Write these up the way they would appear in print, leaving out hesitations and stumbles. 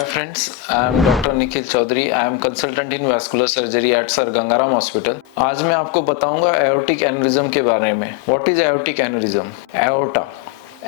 Hi friends, I am Dr. Nikhil Chaudhary. I am consultant in vascular surgery at Sir Gangaram Hospital. आज मैं आपको बताऊंगा aortic aneurysm के बारे में. What is aortic aneurysm? Aorta.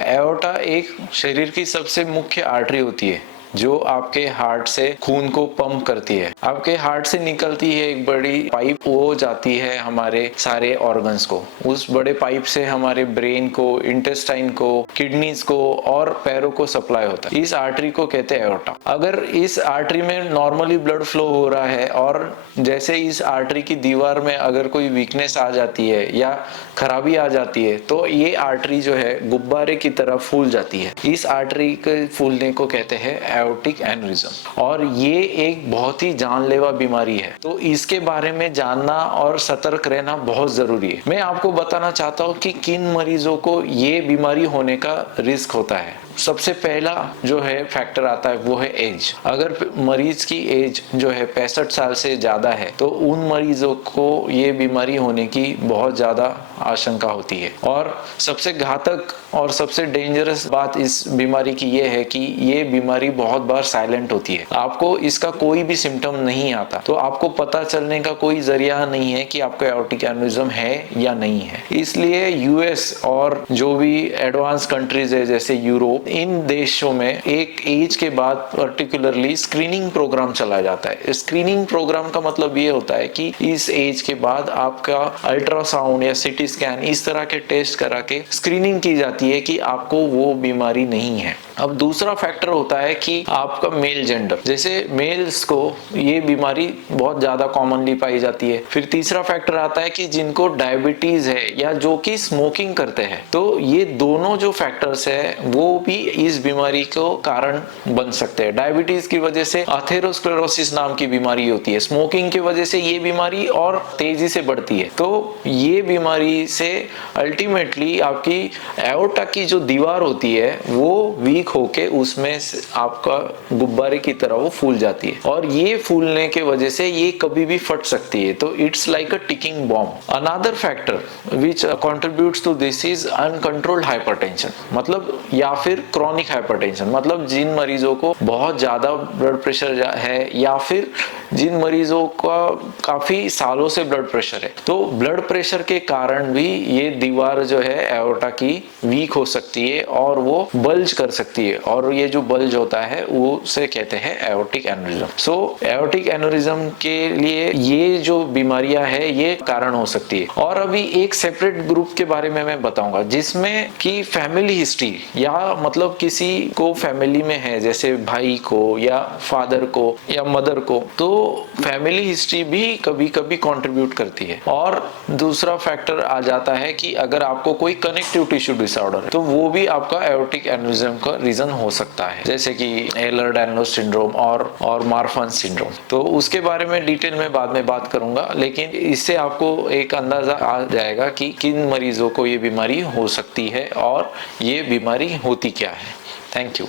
Aorta एक शरीर की सबसे मुख्य आर्टरी होती है जो आपके हार्ट से खून को पंप करती है. आपके हार्ट से निकलती है एक बड़ी पाइप, वो जाती है हमारे सारे ऑर्गन्स को. उस बड़े पाइप से हमारे ब्रेन को, इंटेस्टाइन को, किडनीज को और पैरों को सप्लाई होता है. इस आर्टरी को कहते हैं एओर्टा. अगर इस आर्टरी में नॉर्मली ब्लड फ्लो हो रहा है और जैसे इस आर्टरी की दीवार में अगर कोई वीकनेस आ जाती है या खराबी आ जाती है तो ये आर्टरी जो है गुब्बारे की तरह फूल जाती है. इस आर्टरी के फूलने को कहते हैं एओर्टिक एन्युरिज्म और ये एक बहुत ही जानलेवा बीमारी है. तो इसके बारे में जानना और सतर्क रहना बहुत जरूरी है. मैं आपको बताना चाहता हूँ कि किन मरीजों को ये बीमारी होने का रिस्क होता है. सबसे पहला जो है फैक्टर आता है वो है एज. अगर मरीज की एज जो है 65 साल से ज्यादा है तो उन मरीजों को ये बीमारी होने की बहुत ज्यादा आशंका होती है. और सबसे घातक और सबसे डेंजरस बात इस बीमारी की ये है कि ये बीमारी बहुत बार साइलेंट होती है. आपको इसका कोई भी सिम्टम नहीं आता तो आपको पता चलने का कोई जरिया नहीं है कि आपको एओर्टिक एन्युरिज्म है या नहीं है. इसलिए यूएस और जो भी एडवांस कंट्रीज है जैसे यूरोप, इन देशों में एक एज के बाद पर्टिकुलरली स्क्रीनिंग प्रोग्राम चलाया जाता है. स्क्रीनिंग प्रोग्राम का मतलब ये होता है कि इस एज के बाद आपका अल्ट्रासाउंड या सीटी स्कैन इस तरह के टेस्ट करा के स्क्रीनिंग की जाती है कि आपको वो बीमारी नहीं है. अब दूसरा फैक्टर होता है कि आपका मेल जेंडर. जैसे मेल्स को ये बीमारी बहुत ज्यादा कॉमनली पाई जाती है. फिर तीसरा फैक्टर आता है कि जिनको डायबिटीज है या जो कि स्मोकिंग करते हैं. तो ये दोनों जो फैक्टर्स है वो भी इस बीमारी को कारण बन सकते हैं. डायबिटीज की वजह से अथेरोस्क्लेरोसिस नाम की बीमारी होती है. स्मोकिंग की वजह से ये बीमारी और तेजी से बढ़ती है. तो ये बीमारी से अल्टीमेटली आपकी एओर्टा की जो दीवार होती है वो वीक होके उसमें आपका गुब्बारे की तरह वो फूल जाती है और ये फूलने के वजह से ये कभी भी फट सकती है. तो it's like a ticking bomb. Another factor which contributes to this is uncontrolled hypertension, मतलब या फिर क्रॉनिक हाइपरटेंशन. मतलब जिन मरीजों को बहुत ज्यादा ब्लड प्रेशर है या फिर जिन मरीजों का काफी सालों से ब्लड प्रेशर है तो ब्लड प्रेशर के कारण भी ये दीवार जो है एओर्टा की वीक हो सकती है और वो बल्ज कर सकती है और ये जो बल्ज होता है वो उसे कहते हैं एओर्टिक एन्युरिज्म. सो एओर्टिक एन्युरिज्म के लिए ये जो बीमारियां है ये कारण हो सकती है. और अभी एक सेपरेट ग्रुप के बारे में मैं बताऊंगा जिसमें कि फैमिली हिस्ट्री या मतलब किसी को फैमिली में है जैसे भाई को या फादर को या मदर को, तो फैमिली हिस्ट्री भी कभी कभी कंट्रीब्यूट करती है. और दूसरा फैक्टर आ जाता है कि अगर आपको कोई कनेक्टिव टिश्यू डिसऑर्डर है तो वो भी आपका एओर्टिक एन्युरिज्म का रीजन हो सकता है जैसे कि एहलर-डायनोस सिंड्रोम और मार्फन सिंड्रोम. तो उसके बारे में डिटेल में बाद में बात करूंगा, लेकिन इससे आपको एक अंदाजा आ जाएगा कि किन मरीजों को ये बीमारी हो सकती है और ये बीमारी होती क्या है. Thank you.